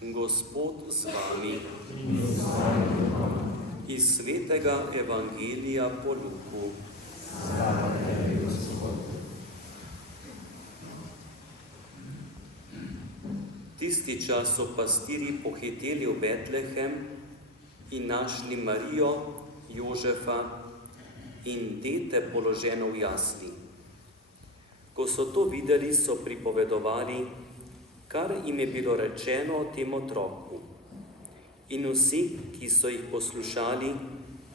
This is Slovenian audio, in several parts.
Gospod z vami. Iz svetega Evangelija po Luku. Tisti čas so pastirji pohiteli v Betlehem in našli Marijo, Jožefa in dete položeno v jasli. Ko so to videli, so pripovedovali, kar jim je bilo rečeno o tem otroku. In vsi, ki so jih poslušali,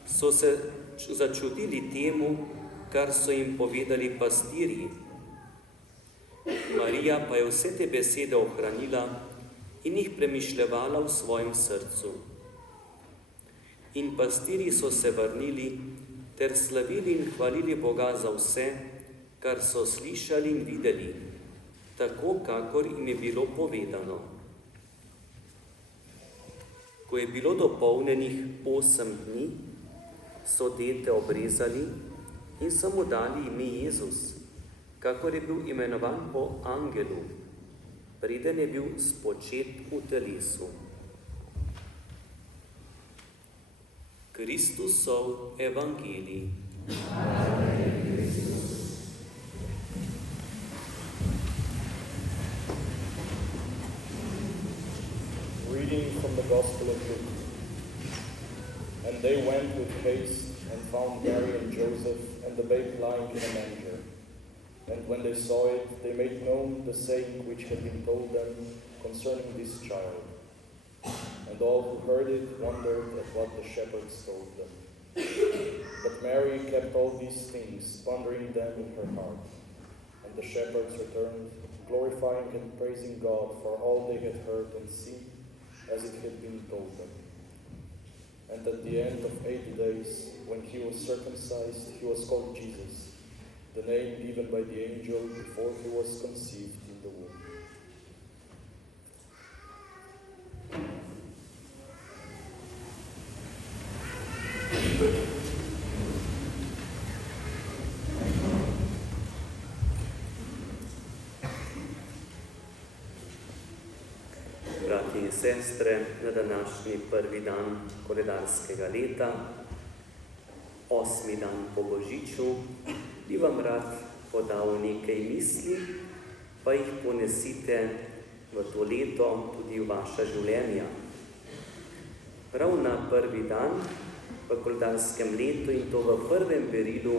so se začudili temu, kar so jim povedali pastirji. Marija pa je vse te besede ohranila in jih premišljevala v svojem srcu. In pastirji so se vrnili ter slavili in hvalili Boga za vse, kar so slišali in videli, tako kakor jim je bilo povedano. Ko je bilo dopolnjenih 8 dni, so dete obrezali in so mu dali ime Jezus, kakor je bil imenovan po angelu, preden je bil spočet v telesu. Kristusov evangelij. Reading from the Gospel of Luke. And they went with haste and found Mary and Joseph and the babe lying in a manger. And when they saw it, they made known the saying which had been told them concerning this child. And all who heard it wondered at what the shepherds told them. But Mary kept all these things, pondering them in her heart. And the shepherds returned, glorifying and praising God for all they had heard and seen, as it had been told them. And at the end of 80 days, when he was circumcised, he was called Jesus, the name given by the angel before he was conceived in the womb. Bratje in sestre, na današnji prvi dan koledarskega leta, 8. dan po Božiču, bi vam rad podal nekaj misli, pa jih ponesite v to leto tudi v vaša življenja. Prav na prvi dan v koledarskem letu in to v prvem berilu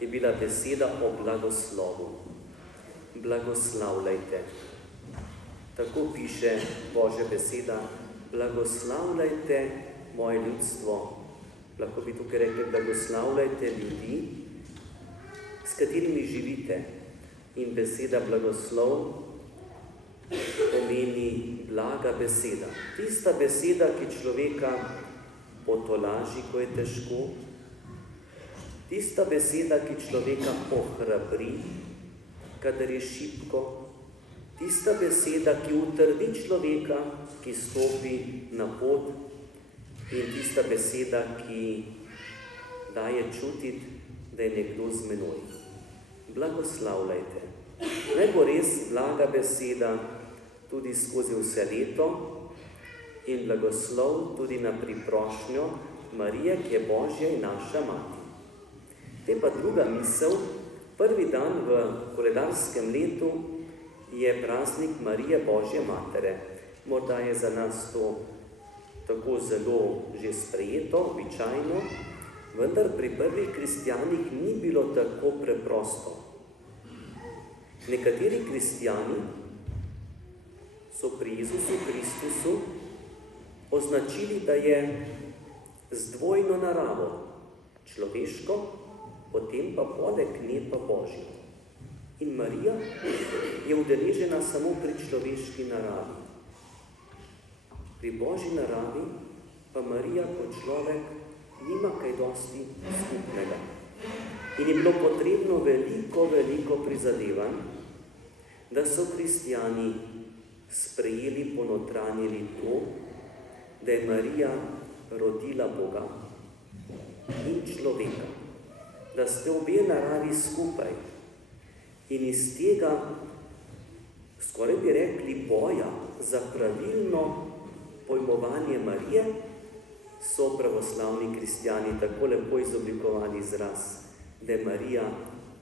je bila beseda o blagoslovu. Blagoslavljajte. Tako piše Božja beseda, blagoslavljajte moje ljudstvo. Lahko bi tukaj rekli, blagoslavljajte ljudi, s katerimi živite. In beseda blagoslov pomeni blaga beseda. Tista beseda, ki človeka potolaži, ko je težko. Tista beseda, ki človeka ohrabri, kadar je šibko. Tista beseda, ki utrdi človeka, ki stopi na pot, in tista beseda, ki daje čutiti, da je nekdo z menoj. Blagoslavljajte. Naj bo res blaga beseda tudi skozi vse leto in blagoslov tudi na priprošnjo Marije, ki je Božja in naša mati. Te pa druga misel, prvi dan v koledarskem letu je praznik Marije Božje matere. Morda je za nas to tako zelo že sprejeto, običajno, vendar pri prvih kristijanih ni bilo tako preprosto. Nekateri kristijani so pri Jezusu Kristusu označili, da je z dvojno naravo, človeško, potem pa poleg nje pa Božjo. In Marija je udeležena samo pri človeški naravi. Pri Božji naravi pa Marija kot človek nima kaj dosti skupnega. In je bilo potrebno veliko prizadevanj, da so kristijani sprejeli, ponotranjili to, da je Marija rodila Boga in človeka, da ste obe naravi skupaj. In iz tega, skoraj bi rekli, boja, za pravilno pojmovanje Marije so pravoslavni kristjani tako lepo izoblikovali izraz, da je Marija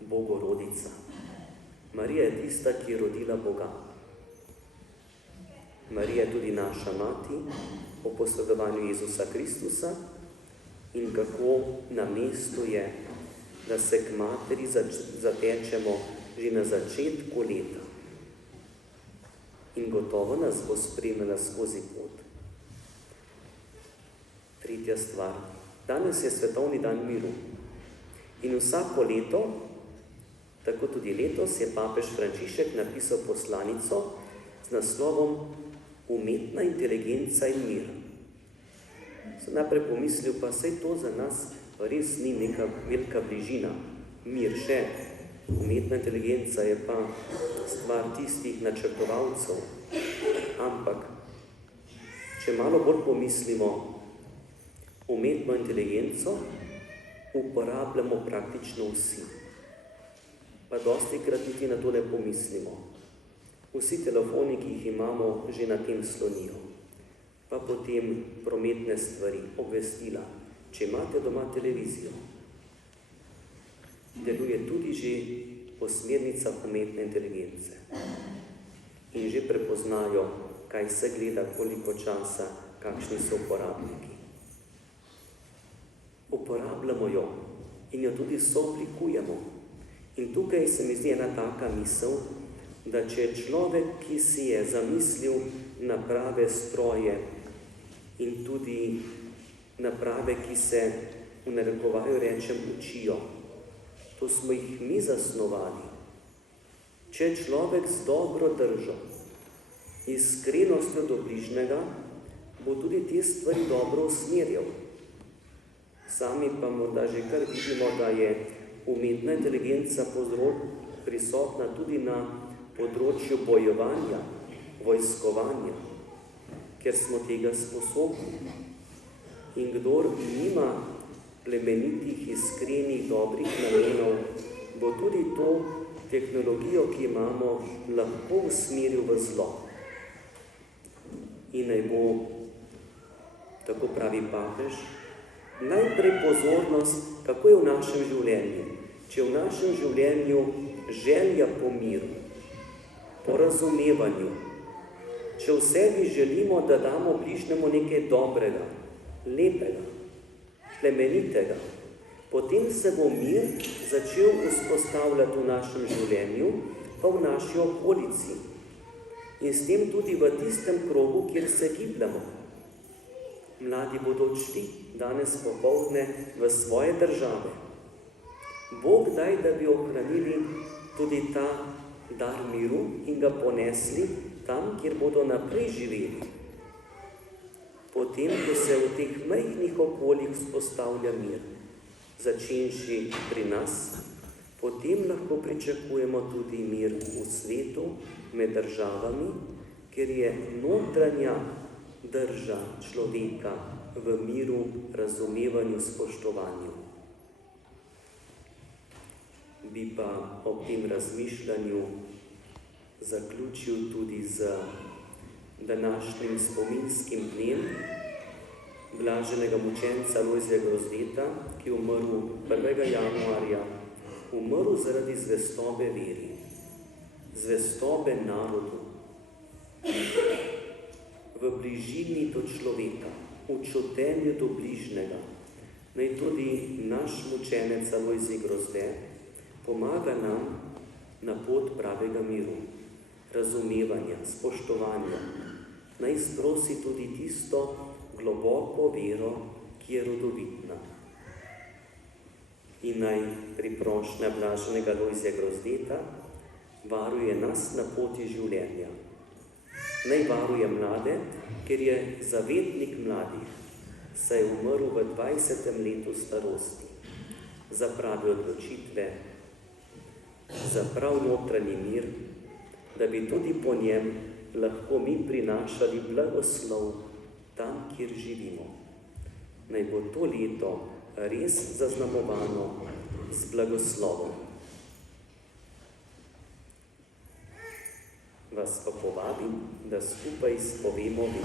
Bogorodica. Marija je tista, ki je rodila Boga. Marija je tudi naša mati po posredovanju Jezusa Kristusa in kako na mestu je, da se k materi zatečemo že na začetku leta. In gotovo nas bo spremljala skozi pot. Tretja stvar. Danes je svetovni dan miru. In vsako leto, tako tudi letos, je papež Frančišek napisal poslanico z naslovom Umetna inteligenca in mir. Sem najprej pomislil, pa saj to za nas res ni neka velika bližina. Mir še. Umetna inteligenca je pa stvar tistih načrtovalcev. Ampak, če malo bolj pomislimo, umetno inteligenco uporabljamo praktično vsi. Pa dostikrat niti na to ne pomislimo. Vsi telefoni, ki jih imamo, že na tem slonijo. Pa potem prometne stvari, obvestila. Če imate doma televizijo, deluje tudi že po smernicah umetne inteligence. In že prepoznajo, kaj se gleda, koliko časa, kakšni so uporabniki. Uporabljamo jo in jo tudi sooblikujemo. In tukaj se mi zdi ena taka misel, da če je človek, ki si je zamislil naprave stroje in tudi naprave, ki se v narekovaju rečem učijo, to smo jih mi zasnovali. Če človek z dobro držo, iskrenostjo do bližnjega, bo tudi te stvari dobro usmerjal. Sami pa morda že kar vidimo, da je umetna inteligenca prisotna tudi na področju bojevanja, vojskovanja, ker smo tega sposobni. In kdor nima plemenitih, iskrenih, dobrih namenov, bo tudi to tehnologijo, ki imamo, lahko usmeril v zlo. In naj bo, tako pravi papež, najprej pozornost, kako je v našem življenju. Če v našem življenju želja po miru, po razumevanju, če v sebi želimo, da damo bližnjemu nekaj dobrega, lepega, plemenitega, potem se bo mir začel vzpostavljati v našem življenju, pa v naši okolici in s tem tudi v tistem krogu, kjer se gibljamo. Mladi bodo odšli danes popoldne v svoje države. Bog daj, da bi ohranili tudi ta dar miru in ga ponesli tam, kjer bodo naprej živeli. Potem, ko se v teh majhnih okoljih vzpostavlja mir, začenši pri nas, potem lahko pričakujemo tudi mir v svetu, med državami, ker je notranja drža človeka v miru, razumevanju, spoštovanju. Bi pa ob tem razmišljanju zaključil tudi z današnjim spominskim dnem blaženega mučenca Lojzija Grozdeta, ki je umrl 1. januarja, umrl zaradi zvestobe veri, zvestobe narodu, v bližini do človeka, v čutenju do bližnjega. Naj tudi naš mučenec Lojzij Grozdet pomaga nam na pot pravega miru, razumevanja, spoštovanja. Naj sprosi tudi tisto globoko vero, ki je rodovitna. In naj priprošnja blaženega Lojzija Grozdeta varuje nas na poti življenja. Naj varuje mlade, ker je zavetnik mladih, saj je umrl v 20. letu starosti, za prave odločitve, za prav notranji mir, da bi tudi po njem lahko mi prinašali blagoslov tam, kjer živimo. Naj bo to leto res zaznamovano z blagoslovom. Vas pa povabim, da skupaj spovemo